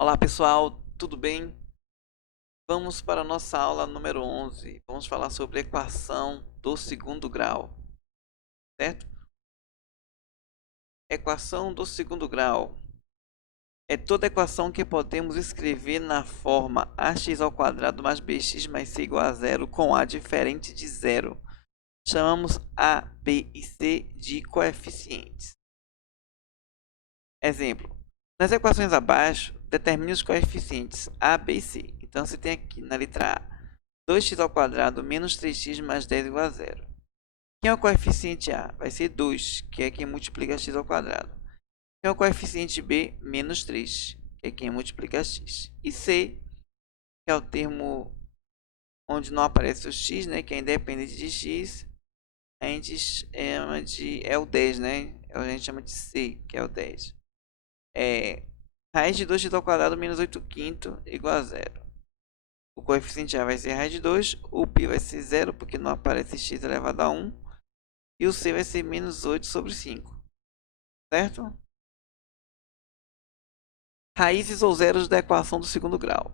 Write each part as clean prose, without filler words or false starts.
Olá pessoal, tudo bem? Vamos para a nossa aula número 11. Vamos falar sobre equação do segundo grau, certo? Equação do segundo grau é toda equação que podemos escrever na forma ax ao quadrado mais bx mais c igual a zero com a diferente de zero. Chamamos a, b e c de coeficientes. Exemplo: nas equações abaixo, determine os coeficientes a, b e c. Então, você tem aqui na letra A 2x ao quadrado menos 3x mais 10 igual a zero. Quem é o coeficiente A? Vai ser 2, que é quem multiplica x ao quadrado. Quem é o coeficiente B? Menos 3, que é quem multiplica x. E C, que é o termo onde não aparece o x, né, que é independente de x, a gente chama de... é o 10, né? A gente chama de C, que é o 10. Raiz de 2x ao quadrado menos 8 quinto igual a zero. O coeficiente A vai ser raiz de 2, o π vai ser 0, porque não aparece x elevado a 1, e o c vai ser menos 8 sobre 5, certo? Raízes ou zeros da equação do segundo grau.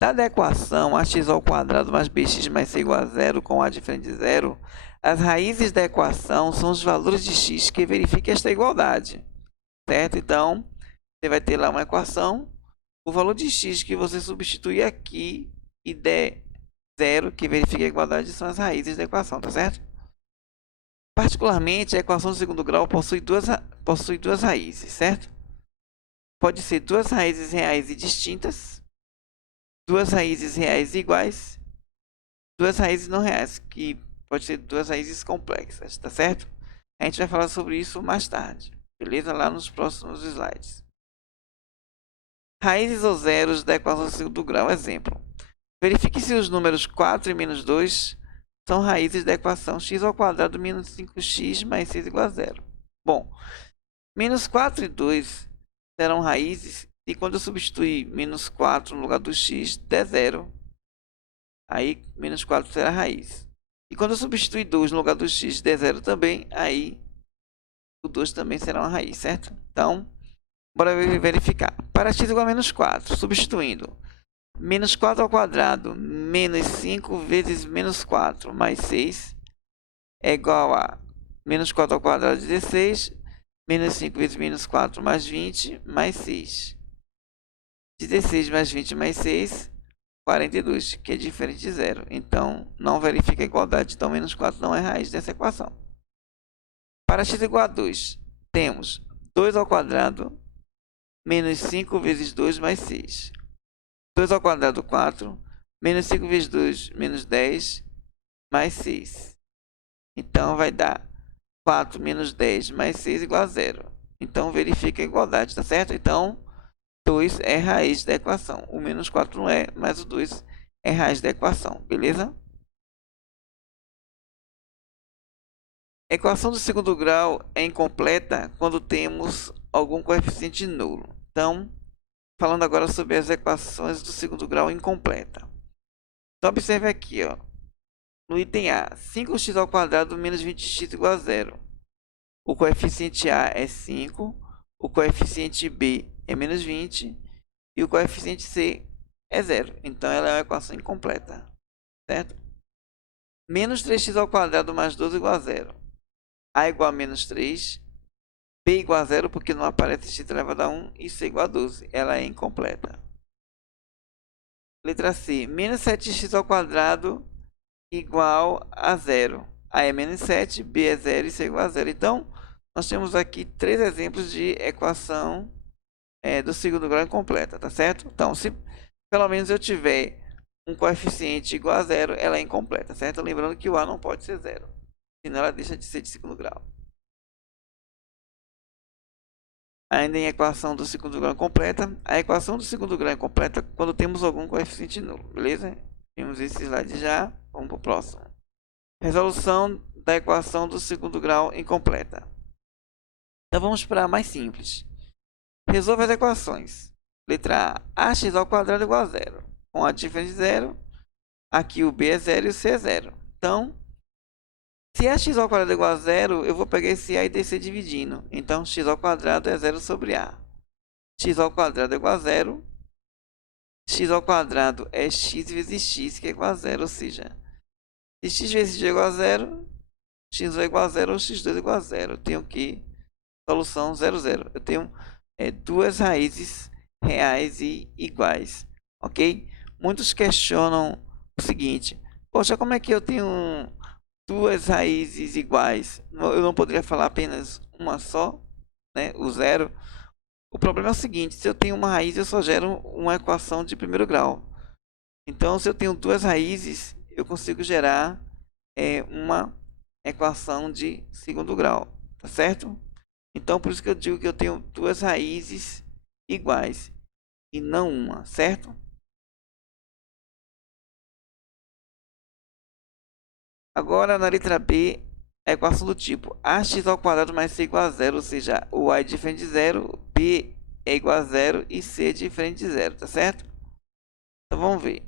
Dada a equação ax ao quadrado mais bx mais c igual a zero com a diferente de zero, as raízes da equação são os valores de x que verificam esta igualdade, certo? Então, você vai ter lá uma equação, o valor de x que você substitui aqui e der zero, que verifica a igualdade, são as raízes da equação, tá certo? Particularmente, a equação do segundo grau possui duas raízes, certo? Pode ser duas raízes reais e distintas, duas raízes reais iguais, duas raízes não reais, que pode ser duas raízes complexas, tá certo? A gente vai falar sobre isso mais tarde, beleza? Lá nos próximos slides. Raízes ou zeros da equação do segundo grau. Exemplo: verifique se os números 4 e menos 2 são raízes da equação x ao quadrado menos 5x mais 6 igual a zero. Bom, menos 4 e 2 serão raízes e quando eu substituir menos 4 no lugar do x, der zero. Aí, menos 4 será raiz. E quando eu substituir 2 no lugar do x, der zero também, aí o 2 também será uma raiz, certo? Então, bora verificar. Para x igual a menos 4, substituindo menos 4 ao quadrado menos 5 vezes menos 4 mais 6 é igual a menos 4 ao quadrado, 16, menos 5 vezes menos 4 mais 20 mais 6. 16 mais 20 mais 6, 42, que é diferente de zero. Então, não verifica a igualdade. Então, menos 4 não é raiz dessa equação. Para x igual a 2, temos 2 ao quadrado menos 5 vezes 2 mais 6. 2 ao quadrado, 4. Menos 5 vezes 2, menos 10, mais 6. Então, vai dar 4 menos 10 mais 6 igual a zero. Então, verifica a igualdade, tá certo? Então, 2 é raiz da equação. O menos 4 não é, mas o 2 é raiz da equação, beleza? A equação do segundo grau é incompleta quando temos algum coeficiente nulo. Então, falando agora sobre as equações do segundo grau incompleta. Então, observe aqui, ó, no item A, 5x ao quadrado menos 20x igual a zero. O coeficiente A é 5, o coeficiente B é menos 20 e o coeficiente C é zero. Então, ela é uma equação incompleta, certo? Menos 3x ao quadrado mais 12 igual a zero. A igual a menos 3, B igual a zero porque não aparece x elevado a 1 e C igual a 12. Ela é incompleta. Letra C, menos 7x ao quadrado igual a zero. A é menos 7, B é 0 e C igual a zero. Então, nós temos aqui três exemplos de equação do segundo grau incompleta, tá certo? Então, se pelo menos eu tiver um coeficiente igual a zero, ela é incompleta, certo? Lembrando que o A não pode ser zero, senão ela deixa de ser de segundo grau. Ainda em equação do segundo grau incompleta, a equação do segundo grau incompleta quando temos algum coeficiente nulo, beleza? Temos esse slide já, vamos para o próximo. Resolução da equação do segundo grau incompleta. Então vamos para a mais simples. Resolva as equações. Letra A, ax ao quadrado igual a zero. Com a diferença de zero, aqui o b é zero e o c é zero. Então, se ax ao quadrado é igual a zero, eu vou pegar esse a e descer dividindo. Então, x ao quadrado é zero sobre a. X ao quadrado é igual a zero. x ao quadrado é x vezes x, que é igual a zero. Ou seja, se x vezes x é igual a zero, x1 é igual a zero ou x2 é igual a zero. Eu tenho que solução 0, 0. Eu tenho duas raízes reais e iguais, ok? Muitos questionam o seguinte: poxa, como é que eu tenho duas raízes iguais? Eu não poderia falar apenas uma só, né? O zero. O problema é o seguinte: se eu tenho uma raiz, eu só gero uma equação de primeiro grau. Então, se eu tenho duas raízes, eu consigo gerar uma equação de segundo grau, tá certo? Então, por isso que eu digo que eu tenho duas raízes iguais e não uma, certo? Agora, na letra B, a equação do tipo ax ao quadrado mais c igual a zero, ou seja, o a é diferente de zero, b é igual a zero e c é diferente de zero, tá certo? Então, vamos ver.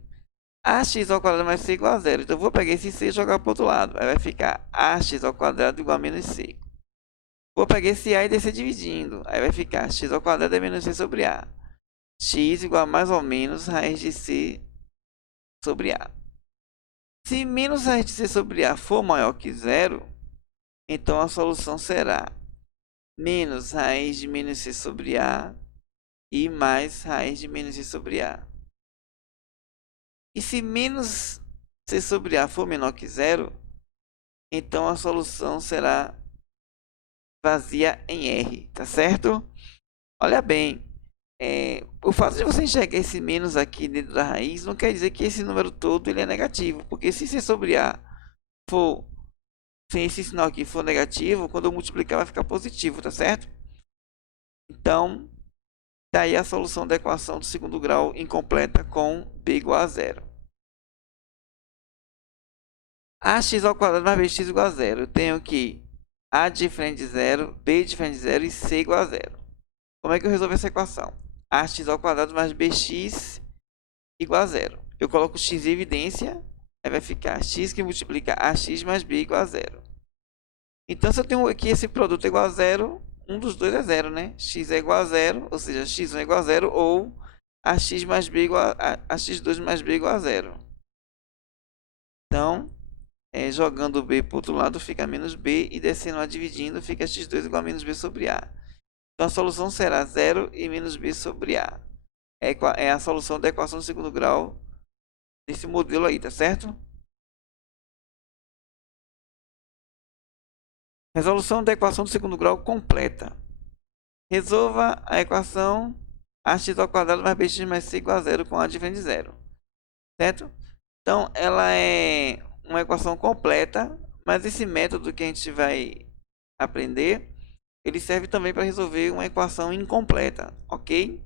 Ax ao quadrado mais c igual a zero. Então, eu vou pegar esse c e jogar para o outro lado. Aí vai ficar ax ao quadrado igual a menos c. Vou pegar esse a e descer dividindo. Aí vai ficar x ao quadrado é menos c sobre a. X igual a mais ou menos raiz de c sobre a. Se menos raiz de c sobre a for maior que zero, então a solução será menos raiz de menos c sobre a e mais raiz de menos c sobre a. E se menos c sobre a for menor que zero, então a solução será vazia em R, tá certo? Olha bem, o fato de você enxergar esse menos aqui dentro da raiz não quer dizer que esse número todo ele é negativo, porque se C sobre A for sem esse sinal aqui for negativo, quando eu multiplicar vai ficar positivo, tá certo? Então, daí a solução da equação do segundo grau incompleta com b igual a zero. Ax ao quadrado mais bx igual a zero. Eu tenho que a diferente de zero, b diferente de zero e c igual a zero. Como é que eu resolvo essa equação? Ax ao quadrado mais bx igual a zero. Eu coloco x em evidência, aí vai ficar x que multiplica ax mais b igual a zero. Então, se eu tenho aqui esse produto igual a zero, um dos dois é zero, né? X é igual a zero, ou seja, x1 é igual a zero, ou ax mais b igual a x2 mais b igual a zero. Então, jogando b para o outro lado, fica menos b, e descendo a dividindo, fica x2 igual a menos b sobre a. Então, a solução será zero e menos b sobre a. É a solução da equação do segundo grau desse modelo aí, tá certo? Resolução da equação do segundo grau completa. Resolva a equação ax ao quadrado mais bx mais c igual a zero com a diferente de zero. Certo? Então, ela é uma equação completa, mas esse método que a gente vai aprender, ele serve também para resolver uma equação incompleta, ok?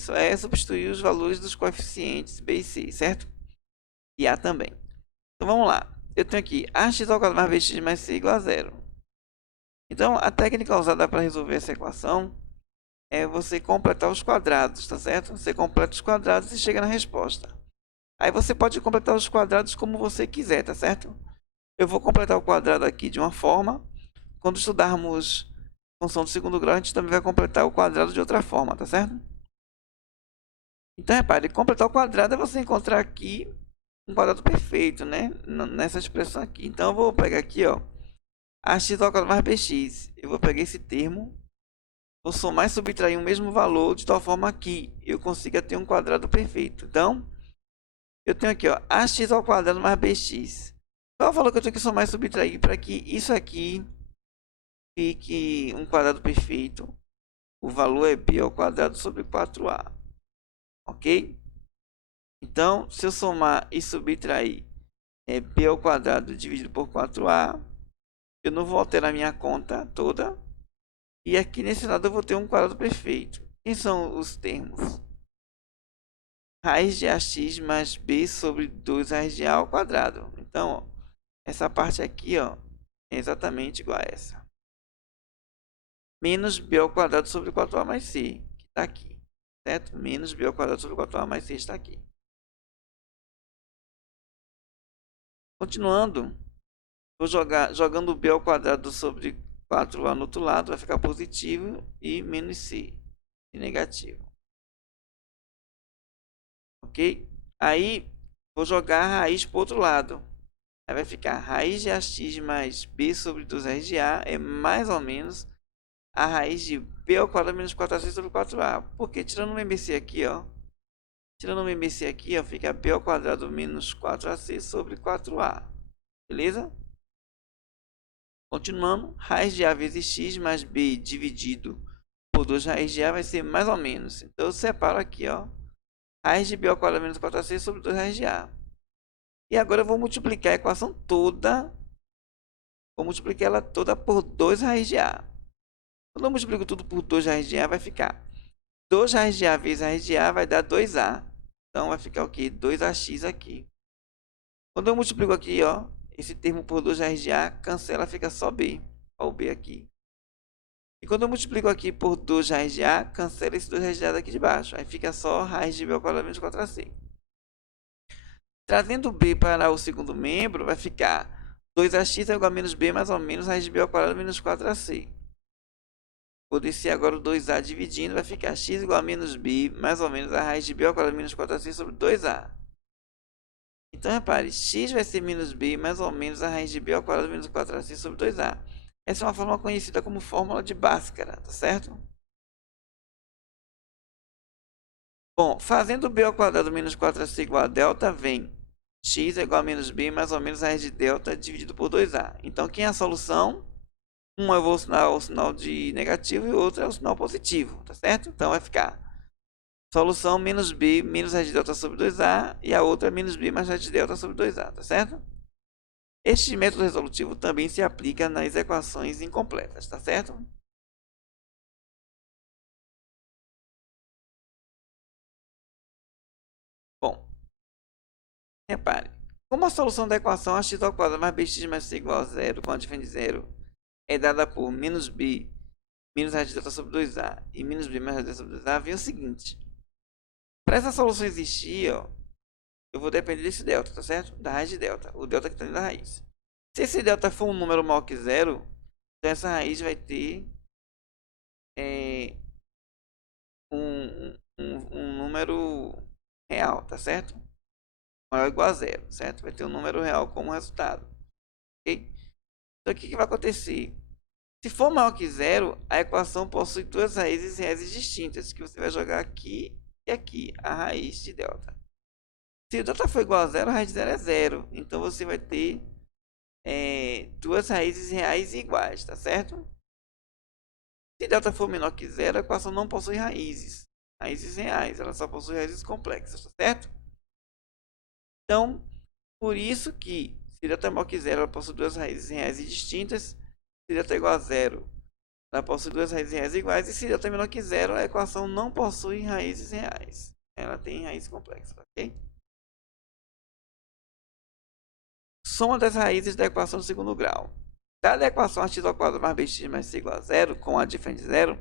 Só é substituir os valores dos coeficientes b e c, certo? E a também. Então, vamos lá. Eu tenho aqui ax ao quadrado mais bx mais c igual a zero. Então, a técnica usada para resolver essa equação é você completar os quadrados, tá certo? Você completa os quadrados e chega na resposta. Aí você pode completar os quadrados como você quiser, tá certo? Eu vou completar o quadrado aqui de uma forma. Quando estudarmos função do segundo grau, a gente também vai completar o quadrado de outra forma, tá certo? Então, repare, completar o quadrado é você encontrar aqui um quadrado perfeito, né? Nessa expressão aqui. Então, eu vou pegar aqui, ó, ax ao quadrado mais bx. Eu vou pegar esse termo, vou somar e subtrair o mesmo valor de tal forma que eu consiga ter um quadrado perfeito. Então, eu tenho aqui, ó, ax ao quadrado mais bx. Qual é o valor que eu tenho que somar e subtrair para que isso aqui fique um quadrado perfeito? O valor é b ao quadrado sobre 4a. Ok? Então, se eu somar e subtrair b ao quadrado dividido por 4a, eu não vou alterar minha conta toda. E aqui nesse lado eu vou ter um quadrado perfeito. Quem são os termos? Raiz de ax mais b sobre 2 raiz de a ao quadrado. Então, ó, essa parte aqui, ó, é exatamente igual a essa. Menos b ao quadrado sobre 4a mais c, que está aqui. Certo? Menos b ao quadrado sobre 4a mais c está aqui. Continuando, vou jogando b ao quadrado sobre 4a no outro lado, vai ficar positivo, e menos c, e negativo. ok? Aí, vou jogar a raiz para o outro lado. Aí vai ficar raiz de ax mais b sobre 2 de a é mais ou menos a raiz de b ao quadrado menos 4ac sobre 4a. Porque tirando o MBC aqui, ó. Tirando o MBC aqui, ó, fica b ao quadrado menos 4ac sobre 4a. Beleza? Continuando, raiz de a vezes x mais b dividido por 2 raiz de a vai ser mais ou menos. Então eu separo aqui, ó. Raiz de b ao quadrado menos 4ac sobre 2 raiz de a. E agora eu vou multiplicar a equação toda. Vou multiplicar ela toda por 2 raiz de a. Quando eu multiplico tudo por 2 raiz de a, vai ficar 2 raiz de a vezes raiz de a vai dar 2a. Então vai ficar o quê? 2ax aqui. Quando eu multiplico aqui, ó, esse termo por 2 raiz de a, cancela, fica só b. Olha o b aqui. E quando eu multiplico aqui por 2 raiz de a, cancela esse 2 raiz de a daqui de baixo. Aí fica só raiz de b ao quadrado menos 4ac. Trazendo b para o segundo membro, vai ficar 2ax é igual a menos b mais ou menos raiz de b ao quadrado menos 4ac. Vou descer agora o 2a dividindo, vai ficar x igual a menos b, mais ou menos a raiz de b ao quadrado menos 4ac sobre 2a. Então, repare, x vai ser menos b, mais ou menos a raiz de b ao quadrado menos 4ac sobre 2a. Essa é uma forma conhecida como fórmula de Bhaskara, tá certo? Bom, fazendo b ao quadrado menos 4ac igual a delta, vem x é igual a menos b, mais ou menos a raiz de delta dividido por 2a. Então, quem é a solução? Um eu vou usar o sinal de negativo e o outro é o sinal positivo, tá certo? Então vai ficar solução menos b menos raiz de delta sobre 2a e a outra é menos b mais raiz de delta sobre 2a, tá certo? Este método resolutivo também se aplica nas equações incompletas, tá certo? Bom, repare, como a solução da equação ax ao quadrado mais bx mais c igual a zero, com a diferença de zero, é dada por menos b menos raiz de delta sobre 2a e menos b mais raiz de delta sobre 2a, vem o seguinte. Para essa solução existir, ó, eu vou depender desse delta, tá certo? Da raiz de delta, o delta que está dentro da raiz. Se esse delta for um número maior que zero, então essa raiz vai ter um número real, tá certo? Maior ou igual a zero, certo? Vai ter um número real como resultado, ok? Então o que vai acontecer? Se for maior que zero, a equação possui duas raízes reais distintas, que você vai jogar aqui e aqui, a raiz de delta. Se o delta for igual a zero, a raiz de zero é zero. Então você vai ter duas raízes reais iguais, tá certo? Se delta for menor que zero, a equação não possui raízes reais, ela só possui raízes complexas, tá certo? Então, por isso que se delta é maior que zero, ela possui duas raízes reais distintas. Se delta é igual a zero, ela possui duas raízes reais iguais. E se delta é menor que zero, a equação não possui raízes reais. Ela tem raízes complexas, ok? Soma das raízes da equação do segundo grau. Dada a equação x ao quadrado mais bx mais c igual a zero, com a diferente de zero,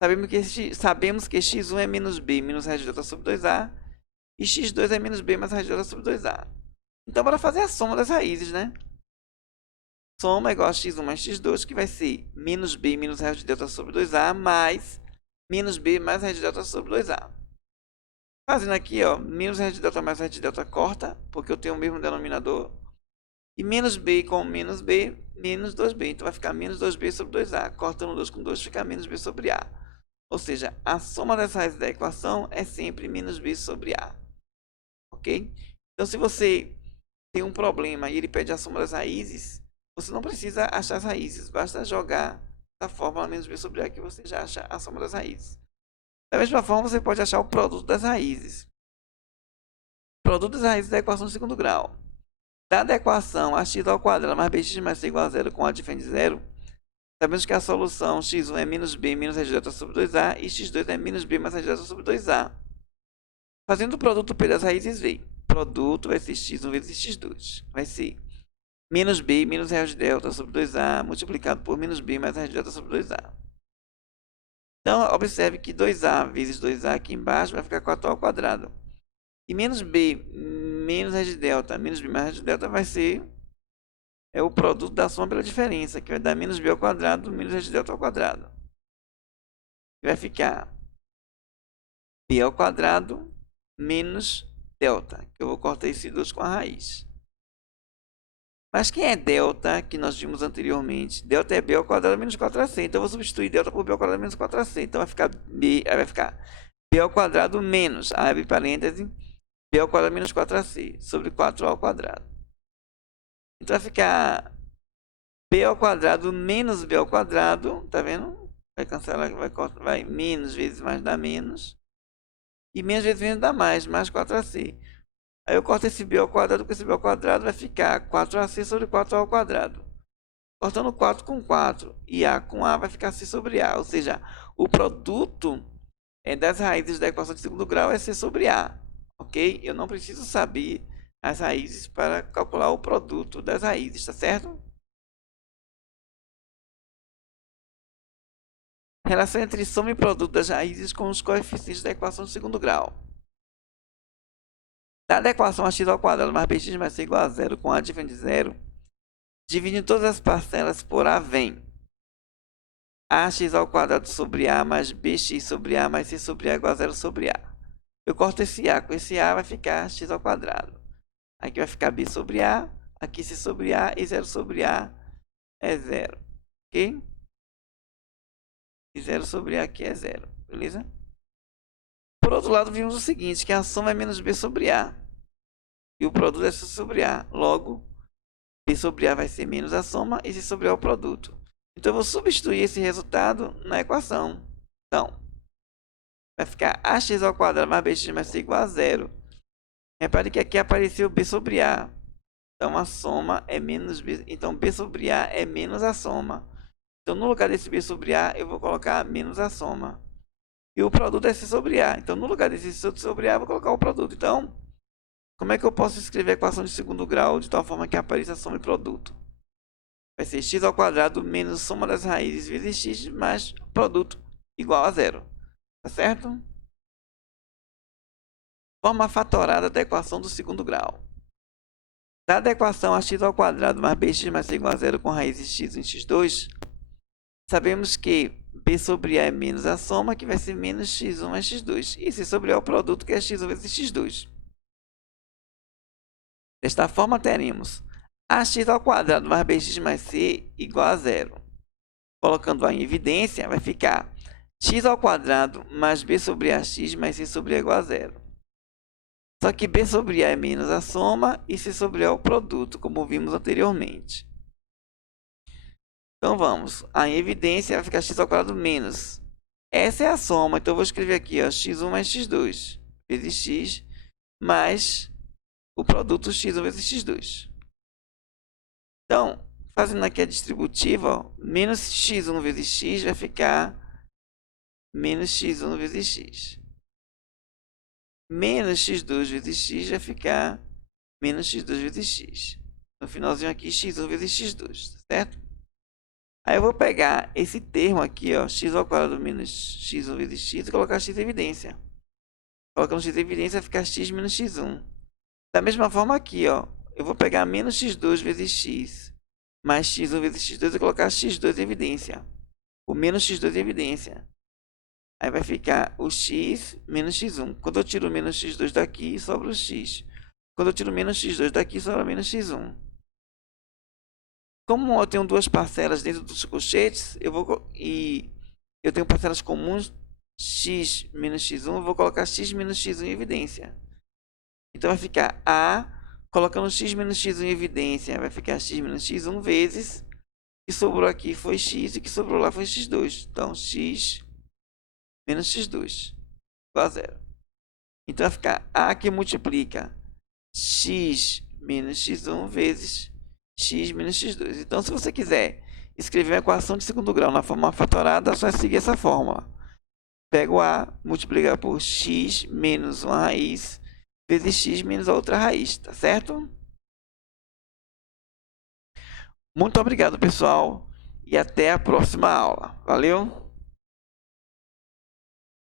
sabemos que x1 é menos b menos raiz de delta sobre 2a e x2 é menos b mais raiz de delta sobre 2a. Então, bora fazer a soma das raízes, né? Soma é igual a x1 mais x2, que vai ser menos b menos raiz de delta sobre 2a mais menos b mais raiz de delta sobre 2a. Fazendo aqui, ó, menos raiz de delta mais raiz de delta corta, porque eu tenho o mesmo denominador. E menos b com menos b, menos 2b. Então vai ficar menos 2b sobre 2a. Cortando 2 com 2, fica menos b sobre a. Ou seja, a soma das raízes da equação é sempre menos b sobre a. Ok? Então, se você tem um problema e ele pede a soma das raízes, você não precisa achar as raízes. Basta jogar a fórmula menos b sobre a que você já acha a soma das raízes. Da mesma forma, você pode achar o produto das raízes. Produto das raízes da equação de segundo grau. Dada a equação ax ao quadrado mais bx mais c igual a zero com a diferente de zero, sabemos que a solução x1 é menos b menos raiz de delta sobre 2a e x2 é menos b mais raiz de delta sobre 2a. Fazendo o produto P das raízes, vem. Produto vai ser x1 vezes x2. Vai ser menos b menos raiz de delta sobre 2a multiplicado por menos b mais raiz de delta sobre 2a. Então, observe que 2a vezes 2a aqui embaixo vai ficar 4a ao quadrado. E menos b menos raiz de delta menos b mais raiz de delta vai ser o produto da soma pela diferença, que vai dar menos b ao quadrado menos raiz de delta ao quadrado. Vai ficar b ao quadrado menos delta, que eu vou cortar esse 2 com a raiz. Mas quem é delta, que nós vimos anteriormente? Delta é b ao quadrado menos 4ac. Então eu vou substituir delta por b ao quadrado menos 4ac. Então vai ficar b ao quadrado menos, abre parêntese, b ao quadrado menos 4ac sobre 4 ao quadrado. Então vai ficar b ao quadrado menos b ao quadrado, tá vendo? Vai cancelar, vai menos vezes mais dá menos. E menos vezes menos dá mais 4ac. Aí eu corto esse b ao quadrado com esse b ao quadrado, vai ficar 4ac sobre 4a ao quadrado. Cortando 4 com 4 e a com a vai ficar c sobre a. Ou seja, o produto das raízes da equação de segundo grau é c sobre a. Ok? Eu não preciso saber as raízes para calcular o produto das raízes, tá certo? Relação entre soma e produto das raízes com os coeficientes da equação de segundo grau. Dada a equação ax ao quadrado mais bx mais c igual a zero com a diferente de zero, dividindo todas as parcelas por a vem ax ao quadrado sobre a mais bx sobre a mais c sobre a igual a zero sobre a. Eu corto esse a com esse a, vai ficar x ao quadrado. Aqui vai ficar b sobre a, aqui c sobre a e 0 sobre a é zero. Ok? E 0 sobre a aqui é zero, beleza? Por outro lado, vimos o seguinte, que a soma é menos b sobre a. E o produto é c sobre a. Logo, b sobre a vai ser menos a soma e c sobre a é o produto. Então, eu vou substituir esse resultado na equação. Então, vai ficar ax ao quadrado mais bx mais c igual a zero. Repare que aqui apareceu b sobre a. Então, a soma é menos b. Então, b sobre a é menos a soma. Então, no lugar desse b sobre a, eu vou colocar menos a soma. E o produto é c sobre a. Então, no lugar desse c sobre a, eu vou colocar o produto. Então, como é que eu posso escrever a equação de segundo grau de tal forma que apareça soma e produto? Vai ser x ao quadrado menos soma das raízes vezes x mais produto igual a zero. Tá certo? Forma fatorada da equação do segundo grau. Dada a equação ax ao quadrado mais bx mais c igual a zero com raízes x em x2, sabemos que b sobre a é menos a soma, que vai ser menos x1 mais x2. E c sobre a é o produto, que é x1 vezes x2. Desta forma, teremos ax ao quadrado mais bx mais c igual a zero. Colocando a em evidência, vai ficar x ao quadrado mais b sobre ax mais c sobre a igual a zero. Só que b sobre a é menos a soma e c sobre a é o produto, como vimos anteriormente. Então vamos, a em evidência vai ficar x ao quadrado menos. Essa é a soma, então eu vou escrever aqui, ó, x1 mais x2 vezes x mais o produto x1 vezes x2. Então, fazendo aqui a distributiva, ó, menos x1 vezes x vai ficar menos x1 vezes x. Menos x2 vezes x vai ficar menos x2 vezes x. No finalzinho aqui, x1 vezes x2, certo? Aí eu vou pegar esse termo aqui, ó, x ao quadrado menos x1 vezes x e colocar x em evidência. Colocando x em evidência vai ficar x menos x1. Da mesma forma aqui, ó, eu vou pegar menos x2 vezes x mais x1 vezes x2 e colocar x2 em evidência. O menos x2 em evidência. Aí vai ficar o x menos x1. Quando eu tiro o menos x2 daqui, sobra o x. Quando eu tiro menos x2 daqui, sobra menos x1. Como eu tenho duas parcelas dentro dos colchetes, eu tenho parcelas comuns x menos x1, eu vou colocar x menos x1 em evidência. Então vai ficar a, colocando x menos x1 em evidência, vai ficar x menos x1 vezes, o que sobrou aqui foi x e o que sobrou lá foi x2. Então x menos x2 igual a zero. Então vai ficar a que multiplica x menos x1 vezes x menos x2. Então, se você quiser escrever uma equação de segundo grau na forma fatorada, é só seguir essa fórmula. Pega o a, multiplica por x menos uma raiz vezes x menos a outra raiz, tá certo? Muito obrigado, pessoal, e até a próxima aula. Valeu!